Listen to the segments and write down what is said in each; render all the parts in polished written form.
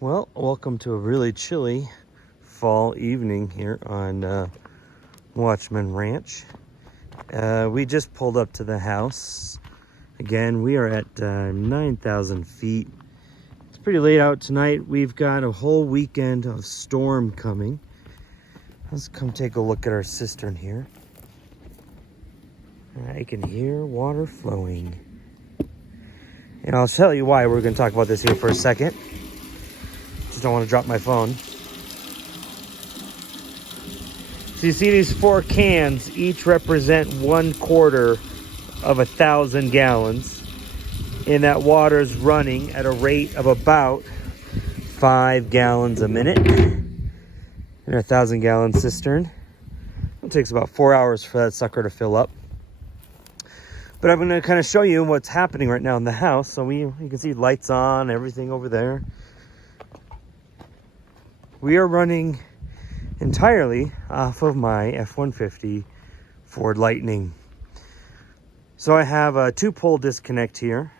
Well, welcome to a really chilly fall evening here on Watchman Ranch. We just pulled up to the house. Again, we are at 9,000 feet. It's pretty late out tonight. We've got a whole weekend of storm coming. Let's come take a look at our cistern here. I can hear water flowing. And I'll tell you why. We're going to talk about this here for a second. Just don't want to drop my phone. So you see these 4 cans each represent 1/4 of 1,000 gallons. And that water is running at a rate of about 5 gallons a minute in a 1,000-gallon cistern. It takes about 4 hours for that sucker to fill up. But I'm going to kind of show you what's happening right now in the house. So you can see lights on, everything over there. We are running entirely off of my F150 Ford Lightning. So I have a 2-pole disconnect here.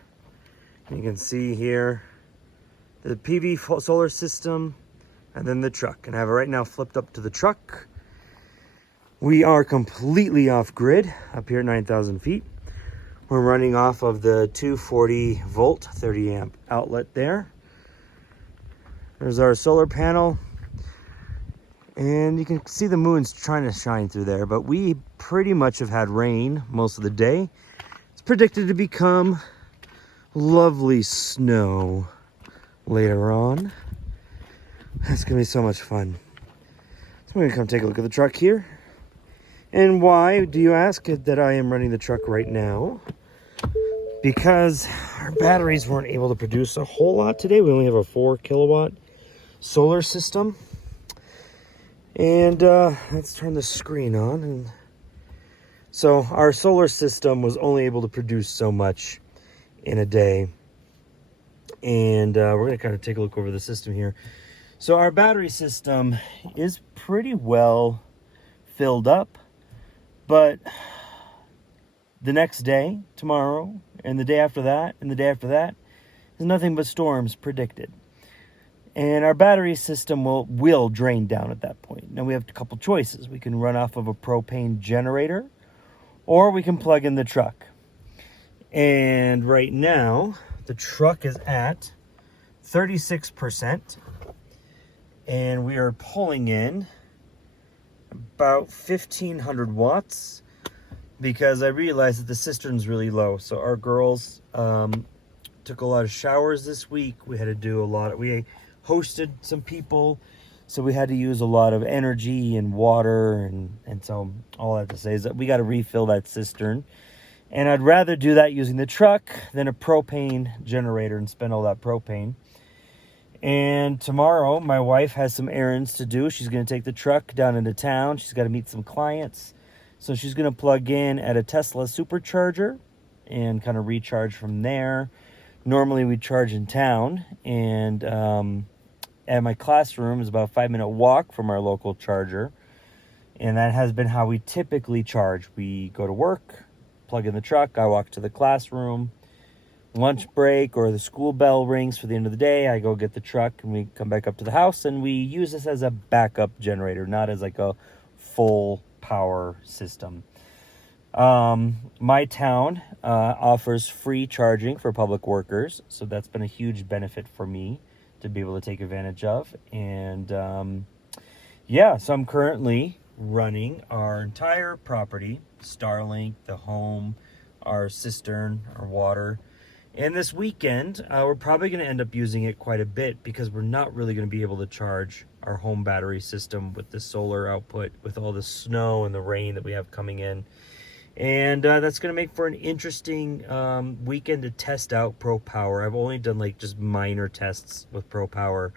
You can see here the PV solar system and then the truck. And I have it right now flipped up to the truck. We are completely off grid up here at 9,000 feet. We're running off of the 240 volt 30 amp outlet there. There's our solar panel. And you can see the moon's trying to shine through there, but we pretty much have had rain most of the day. It's predicted to become lovely snow later on. That's gonna be so much fun. So I'm gonna come take a look at the truck here. And why do you ask that I am running the truck right now? Because our batteries weren't able to produce a whole lot today. We only have a 4 kilowatt solar system. And let's turn the screen on. And so our solar system was only able to produce so much in a day. And we're going to kind of take a look over the system here. So our battery system is pretty well filled up. But the next day, tomorrow, and the day after that, and the day after that, there's nothing but storms predicted. And our battery system will drain down at that point. Now we have a couple choices. We can run off of a propane generator, or we can plug in the truck. And right now, the truck is at 36%. And we are pulling in about 1,500 watts because I realized that the cistern's really low. So our girls took a lot of showers this week. We had to do we hosted some people, so we had to use a lot of energy and water, and so all I have to say is that we got to refill that cistern. And I'd rather do that using the truck than a propane generator and spend all that propane. And tomorrow, my wife has some errands to do. She's going to take the truck down into town. She's got to meet some clients. So she's going to plug in at a Tesla supercharger and kind of recharge from there. Normally we charge in town, and at my classroom is about a 5-minute walk from our local charger. And that has been how we typically charge. We go to work, plug in the truck, I walk to the classroom. Lunch break or the school bell rings for the end of the day, I go get the truck and we come back up to the house, and we use this as a backup generator, not as like a full power system. My town offers free charging for public workers, so that's been a huge benefit for me to be able to take advantage of. And yeah, so I'm currently running our entire property, Starlink, the home, our cistern, our water. And this weekend, we're probably going to end up using it quite a bit because we're not really going to be able to charge our home battery system with the solar output, with all the snow and the rain that we have coming in. And that's going to make for an interesting weekend to test out Pro Power. I've only done like just minor tests with Pro Power.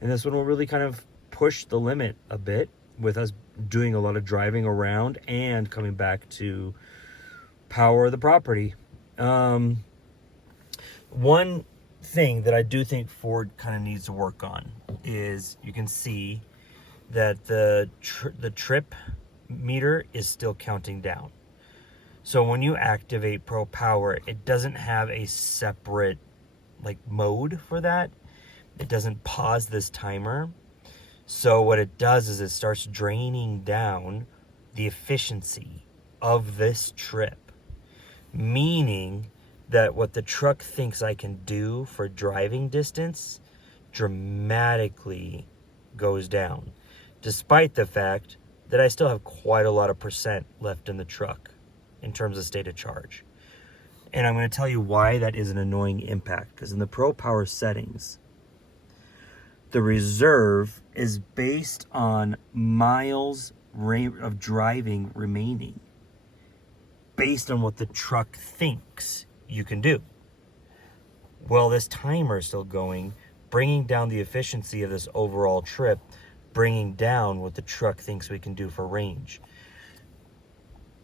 And this one will really kind of push the limit a bit with us doing a lot of driving around and coming back to power the property. One thing that I do think Ford kind of needs to work on is you can see that the trip meter is still counting down. So when you activate Pro Power, it doesn't have a separate like mode for that. it doesn't pause this timer. So what it does is it starts draining down the efficiency of this trip, meaning that what the truck thinks I can do for driving distance dramatically goes down, despite the fact that I still have quite a lot of percent left in the truck in terms of state of charge. And I'm going to tell you why that is an annoying impact, because in the Pro Power settings, the reserve is based on miles of driving remaining, based on what the truck thinks you can do. Well, this timer is still going, bringing down the efficiency of this overall trip, bringing down what the truck thinks we can do for range.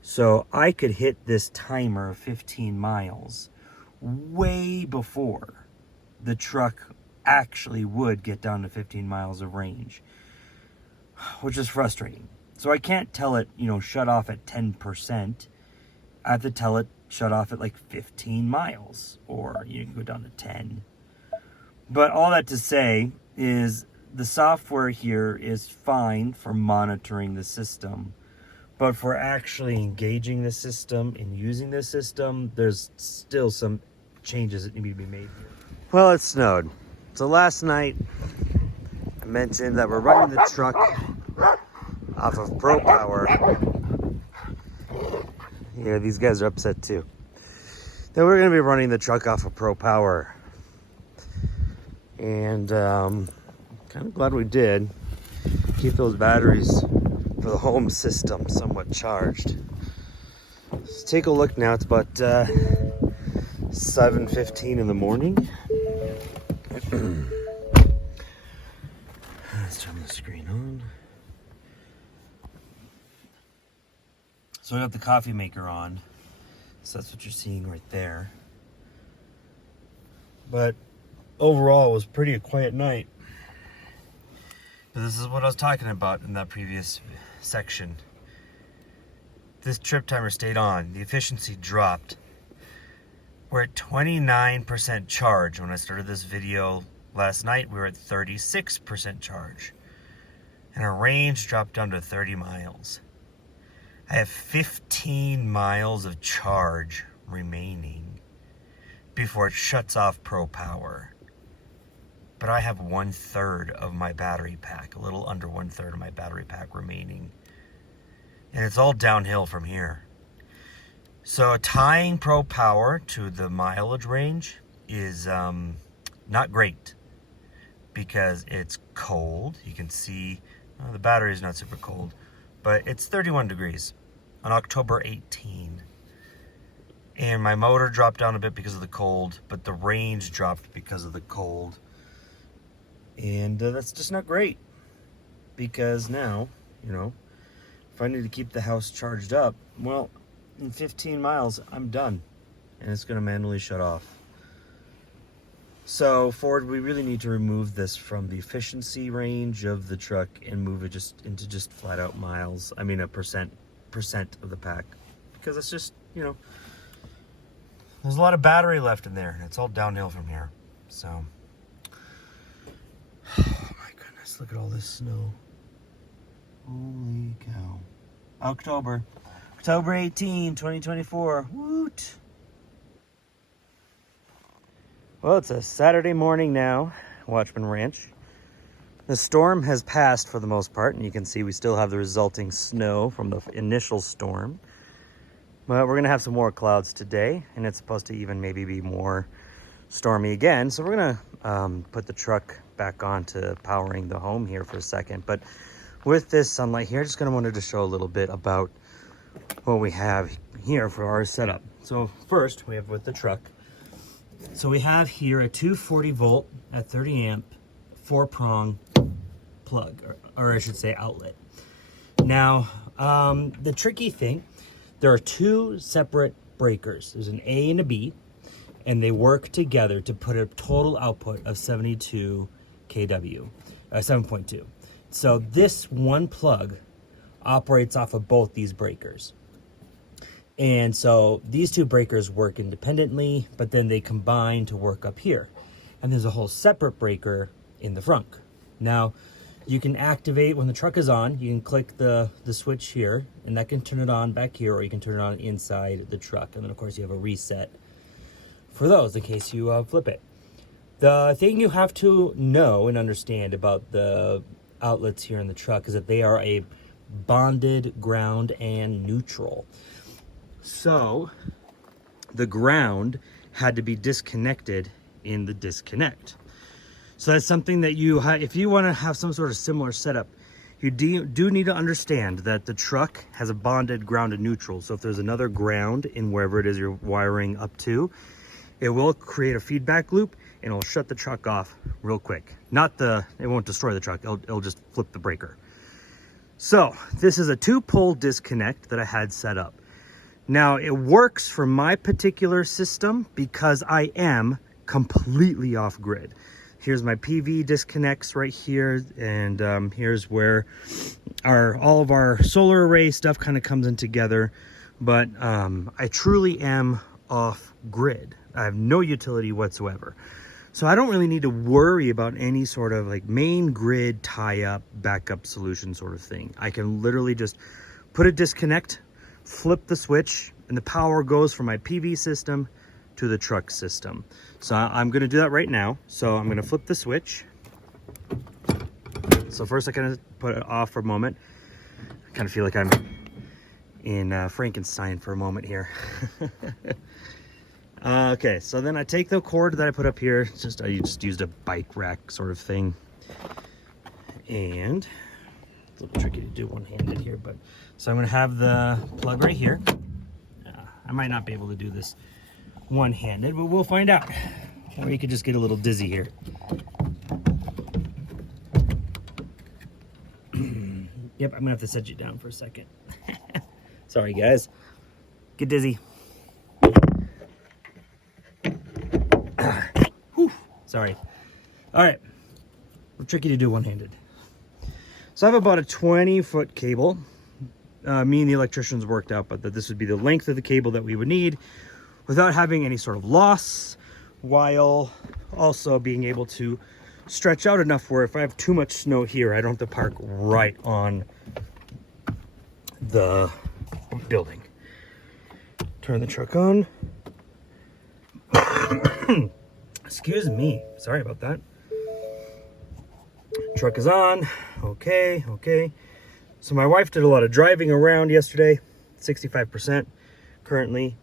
So I could hit this timer of 15 miles way before the truck actually would get down to 15 miles of range, which is frustrating. So I can't tell it, shut off at 10%. I have to tell it shut off at like 15 miles, or you can go down to 10. But all that to say is the software here is fine for monitoring the system, but for actually engaging the system and using the system, there's still some changes that need to be made here. Well, it snowed. So last night, I mentioned that we're running the truck off of Pro Power. Yeah, these guys are upset too. That we're going to be running the truck off of Pro Power. And kind of glad we did. Keep those batteries for the home system somewhat charged. Let's take a look now. It's about 7:15 in the morning. Let's turn the screen on. So I got the coffee maker on. So that's what you're seeing right there. But overall, it was pretty a quiet night. But this is what I was talking about in that previous section. This trip timer stayed on. The efficiency dropped. We're at 29% charge. When I started this video last night, we were at 36% charge. And our range dropped down to 30 miles. I have 15 miles of charge remaining before it shuts off Pro Power. But I have 1/3 of my battery pack, a little under 1/3 of my battery pack remaining. And it's all downhill from here. So tying Pro Power to the mileage range is not great, because it's cold. You can see the battery is not super cold, but it's 31 degrees on October 18. And my motor dropped down a bit because of the cold, but the range dropped because of the cold. And that's just not great, because now, if I need to keep the house charged up, well, in 15 miles, I'm done, and it's going to manually shut off. So Ford, we really need to remove this from the efficiency range of the truck and move it just into just flat out miles. I mean, a percent of the pack, because it's just, there's a lot of battery left in there, and it's all downhill from here. So, oh my goodness, look at all this snow. Holy cow. October 18, 2024. Woot. Well, it's a Saturday morning now, Watchman Ranch. The storm has passed for the most part, and you can see we still have the resulting snow from the initial storm. But we're gonna have some more clouds today, and it's supposed to even maybe be more stormy again. So we're gonna put the truck back on to powering the home here for a second. But with this sunlight here, I just kind of wanted to show a little bit about what we have here for our setup. So first, we have with the truck. So we have here a 240 volt at 30 amp, 4-prong plug, or I should say outlet. Now, the tricky thing, there are two separate breakers. There's an A and a B, and they work together to put a total output of 72 kW, 7.2. So this one plug operates off of both these breakers. And so these two breakers work independently, but then they combine to work up here. and there's a whole separate breaker in the front. Now, you can activate when the truck is on, you can click the switch here, and that can turn it on back here, or you can turn it on inside the truck. And then of course you have a reset for those in case you flip it. The thing you have to know and understand about the outlets here in the truck is that they are a bonded ground and neutral. So the ground had to be disconnected in the disconnect. So that's something that if you want to have some sort of similar setup, you do need to understand that the truck has a bonded ground and neutral. So if there's another ground in wherever it is you're wiring up to, it will create a feedback loop and it'll shut the truck off real quick. It won't destroy the truck, it'll just flip the breaker. So this is a 2-pole disconnect that I had set up. Now it works for my particular system because I am completely off grid. Here's my PV disconnects right here, and here's where all of our solar array stuff kind of comes in together. But I truly am off grid. I have no utility whatsoever. So I don't really need to worry about any sort of like main grid tie-up, backup solution sort of thing. I can literally just put a disconnect, flip the switch, and the power goes from my PV system to the truck system. So I'm going to do that right now. So I'm going to flip the switch. So first I kind of put it off for a moment. I kind of feel like I'm in Frankenstein for a moment here. Okay, so then I take the cord that I put up here. I just used a bike rack sort of thing. And it's a little tricky to do one-handed here, but so I'm going to have the plug right here. I might not be able to do this one-handed, but we'll find out. Or you could just get a little dizzy here. Yep, I'm gonna have to set you down for a second. Sorry guys, get dizzy. Sorry. All right, tricky to do one-handed. So I have about a 20-foot cable. Me and the electricians worked out, but that this would be the length of the cable that we would need without having any sort of loss, while also being able to stretch out enough where if I have too much snow here, I don't have to park right on the building. Turn the truck on. Excuse me, sorry about that. Truck is on. Okay. So my wife did a lot of driving around yesterday, 65% currently.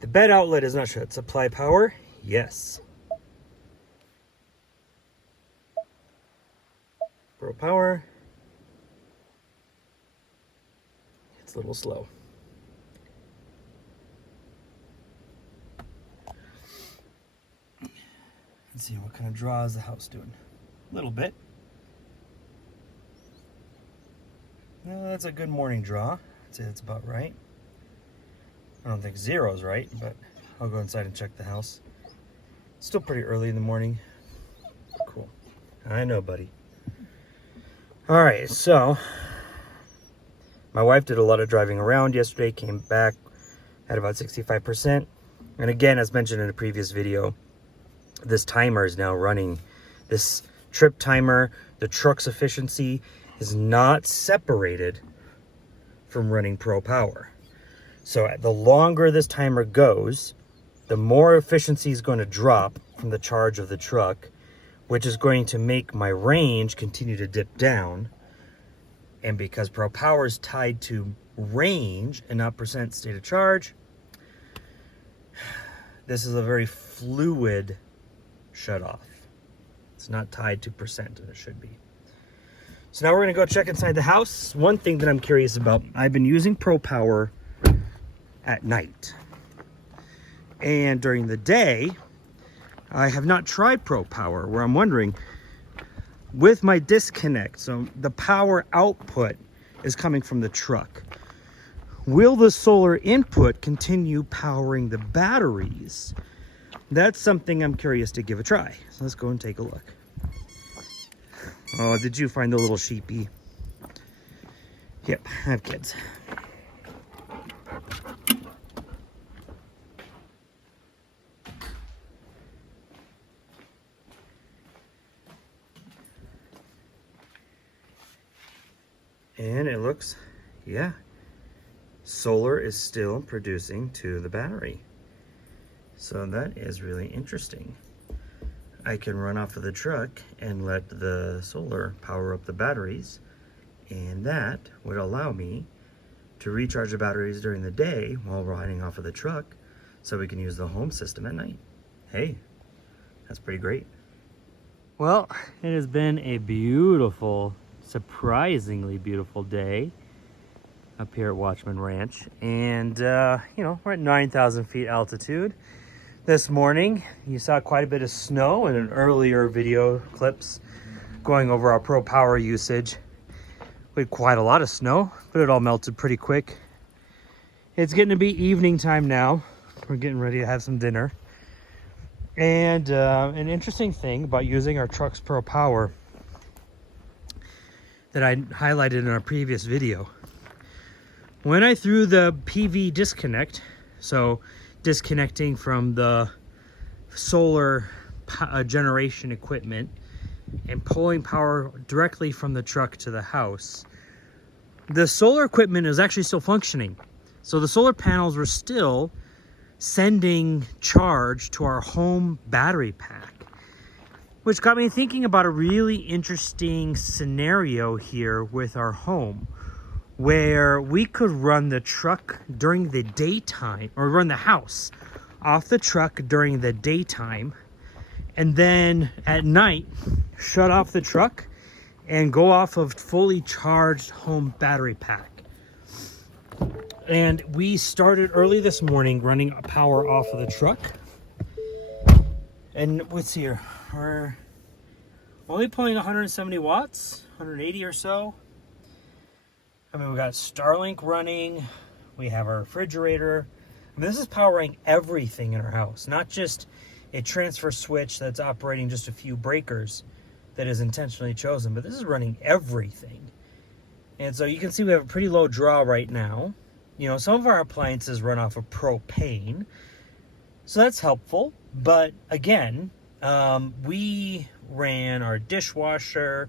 The bed outlet is not shut. Supply power, yes. Pro power. It's a little slow. Let's see, what kind of draw is the house doing? A little bit. That's a good morning draw. I'd say that's about right. I don't think 0's right, but I'll go inside and check the house. Still pretty early in the morning. Cool. I know, buddy. All right, so my wife did a lot of driving around yesterday, came back at about 65%. And again, as mentioned in a previous video, this timer is now running. This trip timer, the truck's efficiency is not separated from running Pro Power. So the longer this timer goes, the more efficiency is going to drop from the charge of the truck, which is going to make my range continue to dip down. And because Pro Power is tied to range and not percent state of charge, this is a very fluid shut off. It's not tied to percent, and it should be. So now we're going to go check inside the house. One thing that I'm curious about, I've been using Pro Power at night. And during the day, I have not tried Pro Power, where I'm wondering, with my disconnect, so the power output is coming from the truck. Will the solar input continue powering the batteries? That's something I'm curious to give a try. So let's go and take a look. Oh, did you find the little sheepy? Yep, I have kids. And it looks, yeah, solar is still producing to the battery. So that is really interesting. I can run off of the truck and let the solar power up the batteries, and that would allow me to recharge the batteries during the day while riding off of the truck so we can use the home system at night. Hey, that's pretty great. Well, it has been a beautiful, surprisingly beautiful day up here at Watchman Ranch. And, you know, we're at 9,000 feet altitude. This morning, you saw quite a bit of snow in an earlier video clips going over our Pro Power usage. We had quite a lot of snow, but it all melted pretty quick. It's getting to be evening time now. We're getting ready to have some dinner. And an interesting thing about using our truck's Pro Power that I highlighted in our previous video. When I threw the PV disconnect, so disconnecting from the solar generation equipment and pulling power directly from the truck to the house, the solar equipment is actually still functioning. So the solar panels were still sending charge to our home battery pack, which got me thinking about a really interesting scenario here with our home, where we could run the truck during the daytime, or run the house off the truck during the daytime, and then at night shut off the truck and go off of fully charged home battery pack. And we started early this morning running power off of the truck. And let's see here, we're only pulling 170 watts, 180 or so. I mean, we got Starlink running, we have our refrigerator. I mean, this is powering everything in our house, not just a transfer switch that's operating just a few breakers that is intentionally chosen, but this is running everything. And so you can see we have a pretty low draw right now. You know, some of our appliances run off of propane, so that's helpful. But again, we ran our dishwasher.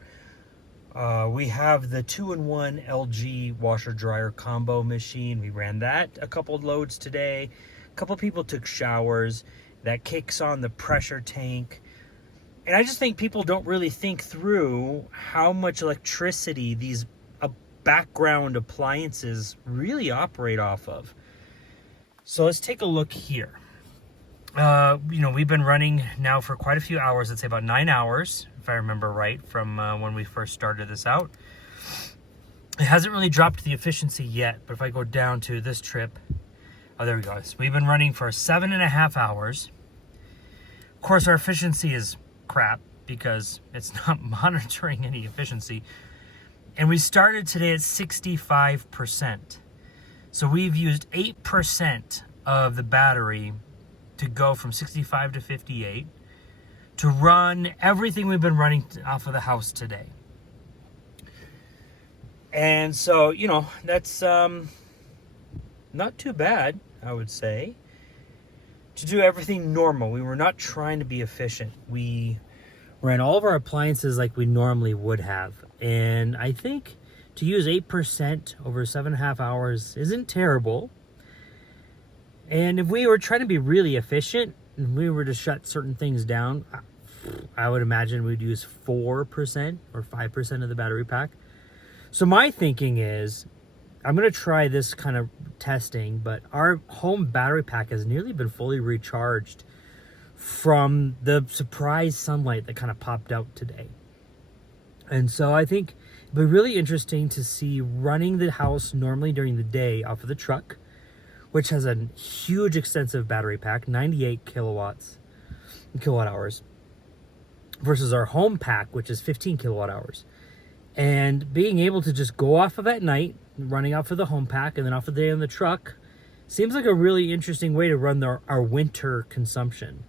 We have the 2-in-1 LG washer dryer combo machine. We ran that a couple loads today. A couple people took showers. That kicks on the pressure tank. And I just think people don't really think through how much electricity these background appliances really operate off of. So let's take a look here. You know, we've been running now for quite a few hours. Let's say about 9 hours, if I remember right, from when we first started this out. It hasn't really dropped the efficiency yet, but if I go down to this trip, oh, there we go. So we've been running for 7.5 hours. Of course, our efficiency is crap because it's not monitoring any efficiency. And we started today at 65%. So we've used 8% of the battery to go from 65 to 58 to run everything we've been running off of the house today. And so, you know, that's not too bad, I would say, to do everything normal. We were not trying to be efficient. We ran all of our appliances like we normally would have. And I think to use 8% over 7.5 hours isn't terrible. And if we were trying to be really efficient and we were to shut certain things down, I would imagine we'd use 4% or 5% of the battery pack. So my thinking is, I'm going to try this kind of testing, but our home battery pack has nearly been fully recharged from the surprise sunlight that kind of popped out today. And so I think it'd be really interesting to see running the house normally during the day off of the truck, which has a huge extensive battery pack, 98 kilowatt hours, versus our home pack, which is 15 kilowatt hours. And being able to just go off of at night, running off of the home pack, and then off of the day on the truck, seems like a really interesting way to run our winter consumption.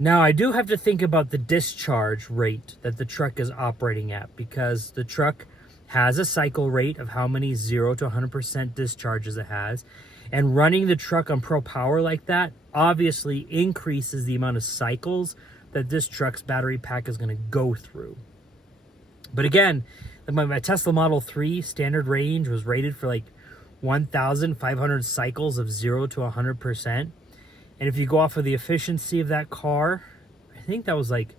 Now, I do have to think about the discharge rate that the truck is operating at, because the truck has a cycle rate of how many 0 to 100% discharges it has. And running the truck on Pro Power like that obviously increases the amount of cycles that this truck's battery pack is going to go through. But again, my Tesla Model 3 standard range was rated for like 1,500 cycles of 0 to 100%. And if you go off of the efficiency of that car, I think that was like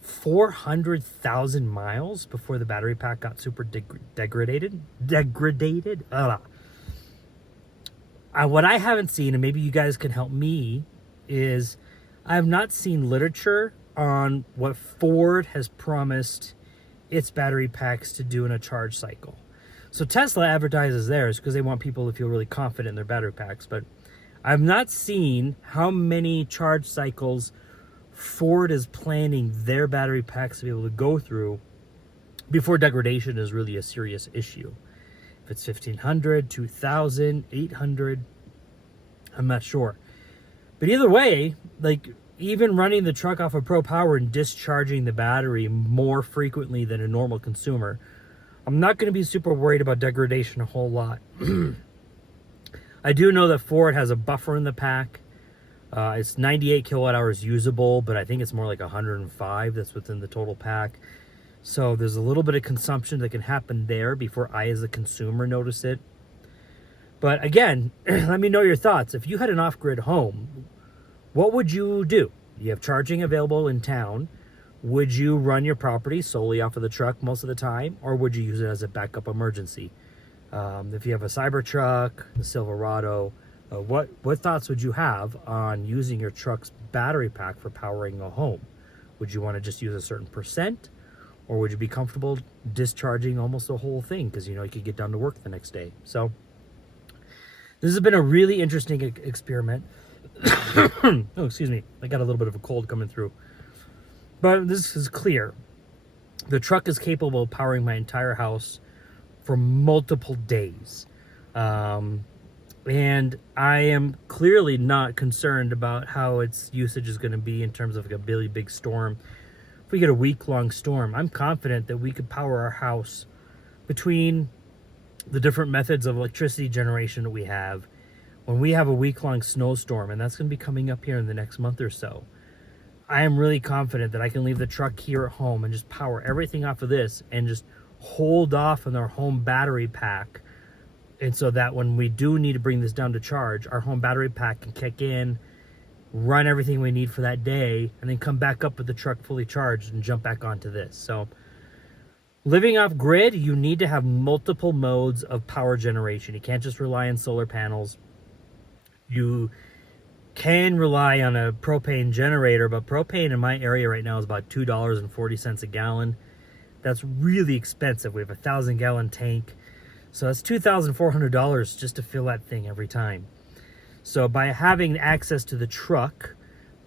400,000 miles before the battery pack got super degraded. What I haven't seen, and maybe you guys can help me, is I have not seen literature on what Ford has promised its battery packs to do in a charge cycle. So Tesla advertises theirs because they want people to feel really confident in their battery packs, but I've not seen how many charge cycles Ford is planning their battery packs to be able to go through before degradation is really a serious issue. If it's 1,500, 2,000, 800, I'm not sure. But either way, like even running the truck off of Pro Power and discharging the battery more frequently than a normal consumer, I'm not going to be super worried about degradation a whole lot. I do know that Ford has a buffer in the pack. It's 98 kilowatt hours usable, but I think it's more like 105 that's within the total pack. So there's a little bit of consumption that can happen there before I as a consumer notice it. But again, let me know your thoughts. If you had an off-grid home, what would you do? You have charging available in town. Would you run your property solely off of the truck most of the time, or would you use it as a backup emergency? If you have a Cybertruck, a Silverado, what thoughts would you have on using your truck's battery pack for powering a home? Would you want to just use a certain percent, or would you be comfortable discharging almost the whole thing because you could get down to work the next day? So this has been a really interesting experiment. Oh, excuse me. I got a little bit of a cold coming through. But this is clear. The truck is capable of powering my entire house for multiple days. And I am clearly not concerned about how its usage is going to be in terms of like a really big storm. If we get a week-long storm, I'm confident that we could power our house between the different methods of electricity generation that we have. When we have a week-long snowstorm, and that's going to be coming up here in the next month or so, I am really confident that I can leave the truck here at home and just power everything off of this and just hold off on our home battery pack. And so that when we do need to bring this down to charge, our home battery pack can kick in, run everything we need for that day, and then come back up with the truck fully charged and jump back onto this. So living off grid, you need to have multiple modes of power generation. You can't just rely on solar panels. You can rely on a propane generator, but propane in my area right now is about $2.40 a gallon. That's really expensive. We have a 1,000-gallon tank. So that's $2,400 just to fill that thing every time. So by having access to the truck,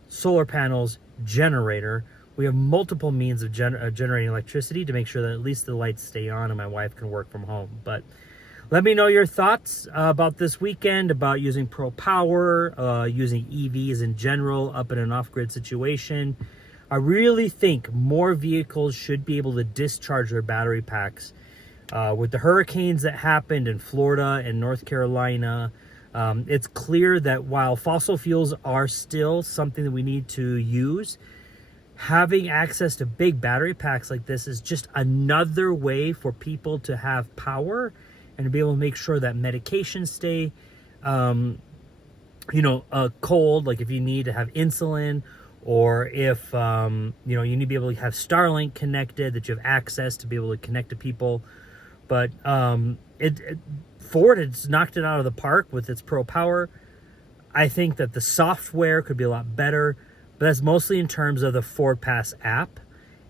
solar panels, generator, we have multiple means of generating electricity to make sure that at least the lights stay on and my wife can work from home. But let me know your thoughts about this weekend, about using Pro Power, using EVs in general up in an off-grid situation. I really think more vehicles should be able to discharge their battery packs. With the hurricanes that happened in Florida and North Carolina, it's clear that while fossil fuels are still something that we need to use, having access to big battery packs like this is just another way for people to have power and to be able to make sure that medications stay, cold, like if you need to have insulin, or if, you need to be able to have Starlink connected, that you have access to be able to connect to people. But Ford has knocked it out of the park with its Pro Power. I think that the software could be a lot better, but that's mostly in terms of the Ford Pass app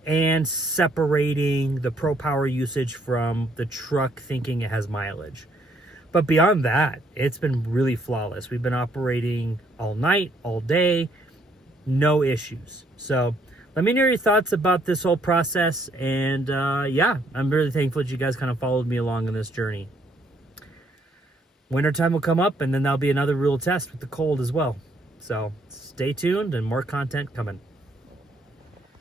and separating the Pro Power usage from the truck thinking it has mileage. But beyond that, it's been really flawless. We've been operating all night, all day, no issues. So let me know your thoughts about this whole process. And I'm really thankful that you guys kind of followed me along on this journey. Wintertime will come up, and then there'll be another real test with the cold as well. So stay tuned and more content coming.